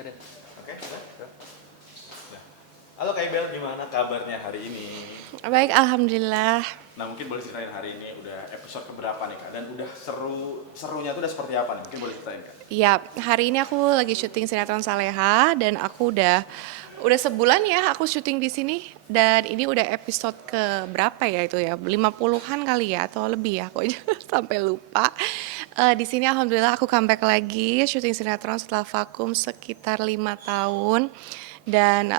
Oke deh. Oke, sudah? Sudah. Halo Kak Ibel, gimana kabarnya hari ini? Baik, alhamdulillah. Nah mungkin boleh ceritain hari ini udah episode keberapa nih Kak? Dan udah serunya tuh udah seperti apa nih? Mungkin boleh ceritain Kak? Ya, hari ini aku lagi syuting sinetron Saleha dan aku udah sebulan ya aku syuting di sini dan ini udah episode ke berapa ya itu ya? 50-an kali ya atau lebih ya? Aku aja sampai lupa. Di sini alhamdulillah aku comeback lagi syuting sinetron setelah vakum sekitar 5 tahun dan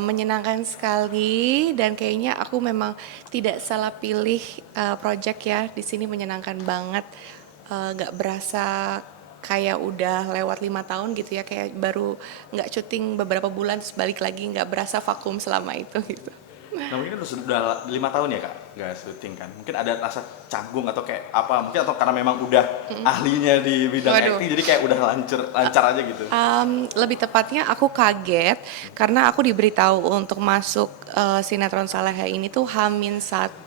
menyenangkan sekali dan kayaknya aku memang tidak salah pilih project ya. Di sini menyenangkan banget. Nggak berasa kayak udah lewat 5 tahun gitu ya, kayak baru nggak syuting beberapa bulan terus balik lagi, nggak berasa vakum selama itu gitu. Nah mungkin kan sudah 5 tahun ya Kak nggak syuting kan? Mungkin ada rasa canggung atau kayak apa? Mungkin atau karena memang udah ahlinya di bidang Waduh. acting jadi kayak udah lancar aja gitu. Lebih tepatnya aku kaget karena aku diberitahu untuk masuk sinetron Saleha ini tuh H-1.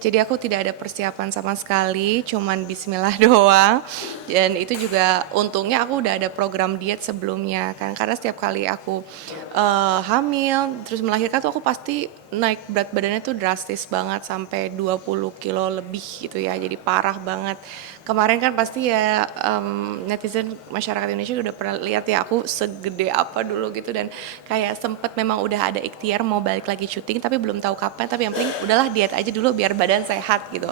Jadi aku tidak ada persiapan sama sekali, cuman bismillah doang. Dan itu juga untungnya aku udah ada program diet sebelumnya kan. Karena setiap kali aku hamil terus melahirkan tuh aku pasti naik berat badannya tuh drastis banget sampai 20 kilo lebih gitu ya. Jadi parah banget. Kemarin kan pasti ya netizen masyarakat Indonesia udah pernah lihat ya aku segede apa dulu gitu dan kayak sempet memang udah ada ikhtiar mau balik lagi syuting tapi belum tahu kapan, tapi yang penting udahlah diet aja dulu biar badan sehat gitu.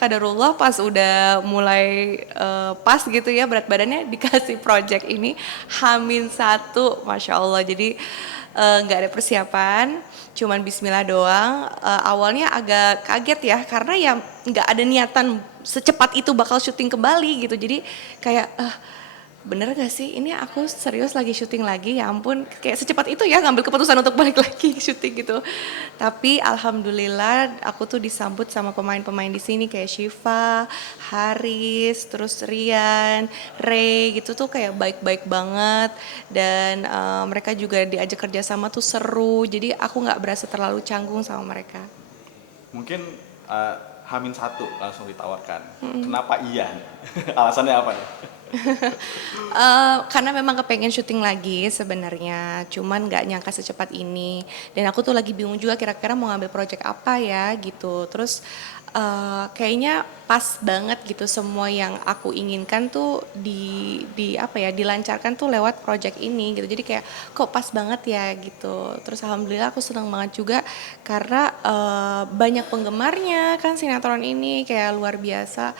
Qadarullah pas udah mulai pas gitu ya berat badannya dikasih project ini H-1, Masya Allah. Jadi nggak ada persiapan, cuman bismillah doang. Awalnya agak kaget ya karena ya nggak ada niatan secepat itu bakal syuting kembali gitu. Jadi kayak bener gak sih ini aku serius lagi syuting lagi, ya ampun kayak secepat itu ya ngambil keputusan untuk balik lagi syuting gitu. Tapi alhamdulillah aku tuh disambut sama pemain-pemain di sini kayak Syifa, Haris, terus Rian, Ray gitu tuh kayak baik-baik banget dan mereka juga diajak kerjasama tuh seru, jadi aku nggak berasa terlalu canggung sama mereka. Mungkin uh, H-1 langsung ditawarkan. Kenapa iya? Alasannya apa nih? Karena memang kepengen syuting lagi sebenarnya, cuman nggak nyangka secepat ini. Dan aku tuh lagi bingung juga kira-kira mau ngambil project apa ya gitu. Terus kayaknya pas banget gitu semua yang aku inginkan tuh di apa ya dilancarkan tuh lewat project ini gitu. Jadi kayak kok pas banget ya gitu. Terus alhamdulillah aku senang banget juga karena banyak penggemarnya kan sinetron ini kayak luar biasa.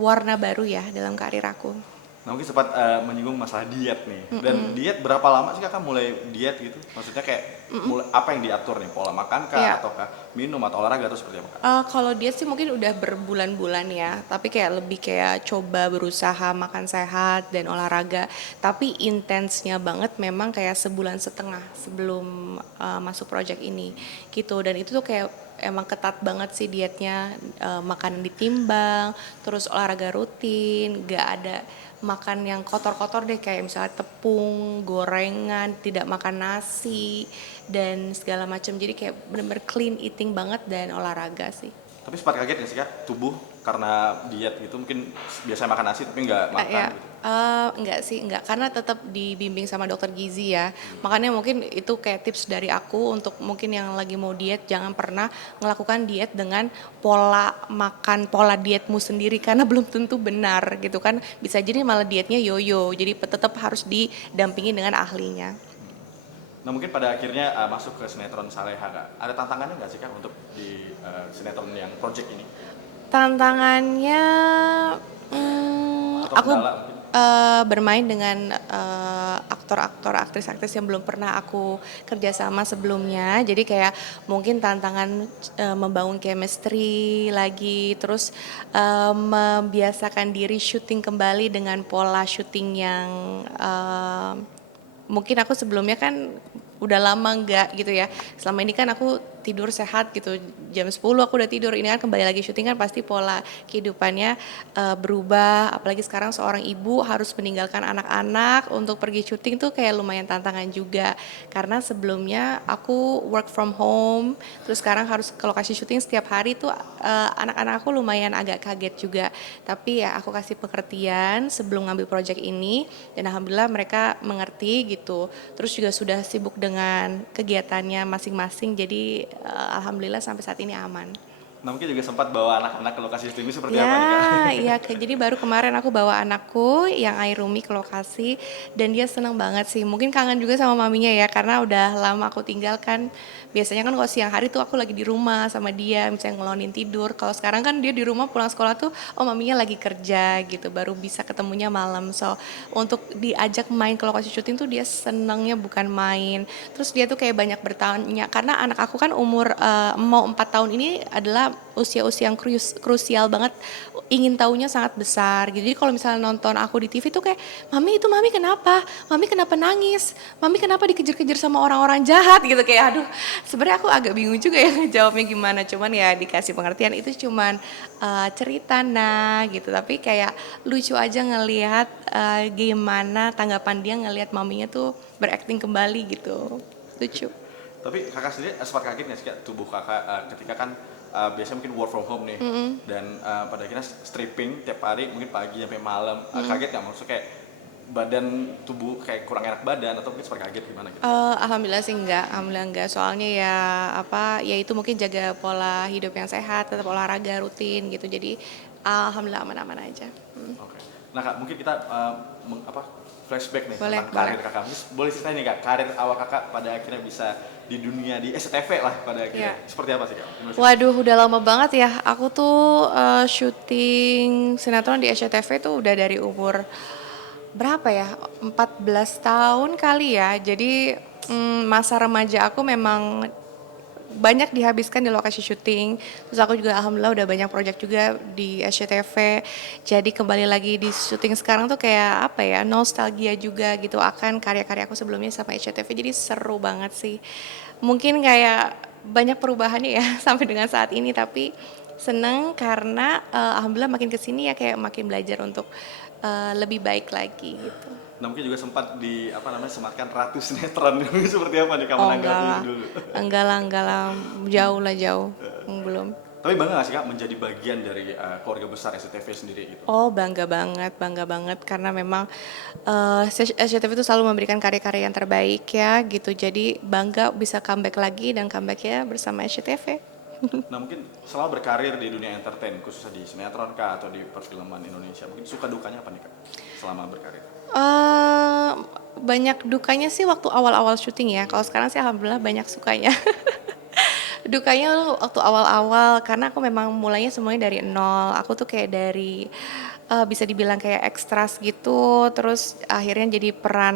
Warna baru ya dalam karir aku. Nah mungkin sempat menyinggung masalah diet nih. Dan diet berapa lama sih kakak mulai diet gitu? Maksudnya kayak mulai apa yang diatur nih? Pola makan kah? Iya. Ataukah minum atau olahraga atau seperti apa kak? Kalau diet sih mungkin udah berbulan-bulan ya, tapi kayak lebih kayak coba berusaha makan sehat dan olahraga. Tapi intensnya banget memang kayak sebulan setengah sebelum masuk project ini gitu. Dan itu tuh kayak emang ketat banget sih dietnya, makanan ditimbang, terus olahraga rutin, gak ada makan yang kotor-kotor deh kayak misalnya tepung, gorengan, tidak makan nasi dan segala macam. Jadi kayak bener-bener clean eating banget dan olahraga sih. Tapi sempat kaget nggak sih kak? Tubuh karena diet gitu mungkin biasa makan nasi tapi nggak makan Ya, gitu. enggak sih, enggak karena tetap dibimbing sama dokter gizi ya. Makanya mungkin itu kayak tips dari aku untuk mungkin yang lagi mau diet jangan pernah melakukan diet dengan pola makan, pola dietmu sendiri karena belum tentu benar gitu kan. Bisa jadi malah dietnya yoyo. Jadi tetap harus didampingi dengan ahlinya. Nah mungkin pada akhirnya masuk ke sinetron Saleha kak. Ada tantangannya nggak sih kak untuk di sinetron yang project ini? Tantangannya Atau aku kendala mungkin? bermain dengan aktor-aktor, aktris-aktris yang belum pernah aku kerjasama sebelumnya. Jadi kayak mungkin tantangan membangun chemistry lagi, terus membiasakan diri syuting kembali dengan pola syuting yang mungkin aku sebelumnya kan udah lama enggak gitu ya. Selama ini kan aku tidur sehat gitu, jam 10 aku udah tidur. Ini kan kembali lagi syuting kan pasti pola kehidupannya berubah, apalagi sekarang seorang ibu harus meninggalkan anak-anak untuk pergi syuting tuh kayak lumayan tantangan juga. Karena sebelumnya aku work from home, terus sekarang harus ke lokasi syuting setiap hari tuh anak-anak aku lumayan agak kaget juga. Tapi ya aku kasih pengertian sebelum ngambil project ini dan alhamdulillah mereka mengerti gitu. Terus juga sudah sibuk dengan kegiatannya masing-masing jadi alhamdulillah sampai saat ini aman. Nah mungkin juga sempat bawa anak-anak ke lokasi syuting seperti apa nih Kak? Ya, iya jadi baru kemarin aku bawa anakku yang Airumi ke lokasi dan dia seneng banget sih. Mungkin kangen juga sama maminya ya karena udah lama aku tinggalkan. Biasanya kan kalau siang hari tuh aku lagi di rumah sama dia, misalnya ngelonin tidur. Kalau sekarang kan dia di rumah pulang sekolah tuh, oh maminya lagi kerja gitu, baru bisa ketemunya malam. So untuk diajak main ke lokasi syuting tuh dia senengnya bukan main. Terus dia tuh kayak banyak bertanya karena anak aku kan umur mau 4 tahun ini adalah usia-usia yang krusial banget, ingin tahunya sangat besar gitu. Jadi kalau misalnya nonton aku di TV tuh kayak, mami itu mami kenapa? Mami kenapa nangis? Mami kenapa dikejar-kejar sama orang-orang jahat gitu kayak aduh. Sebenarnya aku agak bingung juga ya jawabnya gimana. Cuman ya dikasih pengertian itu cuman cerita nah gitu. Tapi kayak lucu aja ngelihat gimana tanggapan dia ngelihat maminya tuh berakting kembali gitu. Lucu. Tapi kakak sendiri sempat kaget nggak sih Kak, tubuh kakak ketika kan biasanya mungkin work from home nih dan pada akhirnya stripping tiap hari mungkin pagi sampai malam, kaget nggak maksudnya kayak badan tubuh kayak kurang enak badan atau mungkin sempat kaget gimana gitu? Alhamdulillah sih alhamdulillah enggak. Soalnya ya apa, ya itu mungkin jaga pola hidup yang sehat, tetap olahraga rutin gitu. Jadi alhamdulillah aman-aman aja. Oke. Nah Kak mungkin kita flashback nih Boleh, tentang boleh. karir kakak. Mungkin boleh ceritain nih Kak, karir awal kakak pada akhirnya bisa di dunia di SCTV lah pada akhirnya. Iya. Seperti apa sih Kak? Gimana sih? Waduh, udah lama banget ya. Aku tuh syuting sinetron di SCTV tuh udah dari umur berapa ya? 14 tahun kali ya. Jadi masa remaja aku memang banyak dihabiskan di lokasi syuting. Terus aku juga alhamdulillah udah banyak project juga di SCTV. Jadi kembali lagi di syuting sekarang tuh kayak apa ya, nostalgia juga gitu akan karya-karya aku sebelumnya sama SCTV. Jadi seru banget sih. Mungkin kayak banyak perubahannya ya sampai dengan saat ini tapi seneng karena alhamdulillah makin kesini ya kayak makin belajar untuk lebih baik lagi gitu. Nah mungkin juga sempat sematkan ratu sinetron seperti apa nih kamu Oh menanggapi itu dulu? enggak lah, jauh lah jauh, belum. Tapi bangga gak sih Kak menjadi bagian dari keluarga besar SCTV sendiri gitu? Oh bangga banget karena memang SCTV itu selalu memberikan karya-karya yang terbaik ya gitu. Jadi bangga bisa comeback lagi dan comebacknya bersama SCTV. Nah mungkin selama berkarir di dunia entertain, khususnya di sinetron Kak atau di perfilman Indonesia, mungkin suka dukanya apa nih Kak selama berkarir? eh Banyak dukanya sih waktu awal-awal syuting ya. Kalau sekarang sih alhamdulillah banyak sukanya. Dukanya waktu awal-awal karena aku memang mulainya semuanya dari nol. Aku tuh kayak dari bisa dibilang kayak ekstras gitu, terus akhirnya jadi peran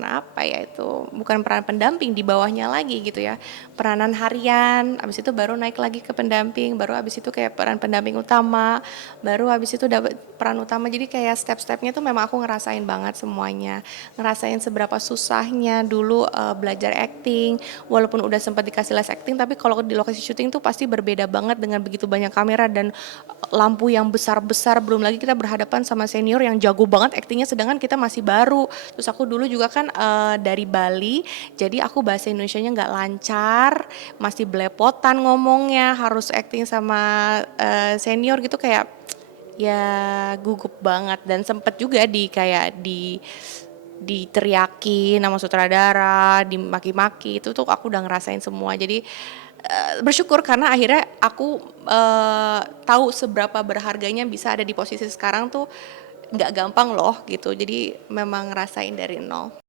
apa ya itu, bukan peran pendamping di bawahnya lagi gitu ya, peranan harian. Abis itu baru naik lagi ke pendamping, baru abis itu kayak peran pendamping utama, baru abis itu dapat peran utama. Jadi kayak step-stepnya tuh memang aku ngerasain banget semuanya, ngerasain seberapa susahnya dulu belajar acting, walaupun udah sempat dikasih les acting, tapi kalau di lokasi syuting tuh pasti berbeda banget dengan begitu banyak kamera dan lampu yang besar-besar, belum lagi kita berhadapan sama senior yang jago banget aktingnya sedangkan kita masih baru. Terus aku dulu juga kan dari Bali, jadi aku bahasa Indonesianya nggak lancar, masih belepotan ngomongnya, harus acting sama senior gitu kayak ya gugup banget dan sempet juga di kayak diteriaki nama sutradara, dimaki-maki itu tuh aku udah ngerasain semua. Jadi bersyukur karena akhirnya aku tahu seberapa berharganya bisa ada di posisi sekarang tuh nggak gampang loh gitu. Jadi memang ngerasain dari nol.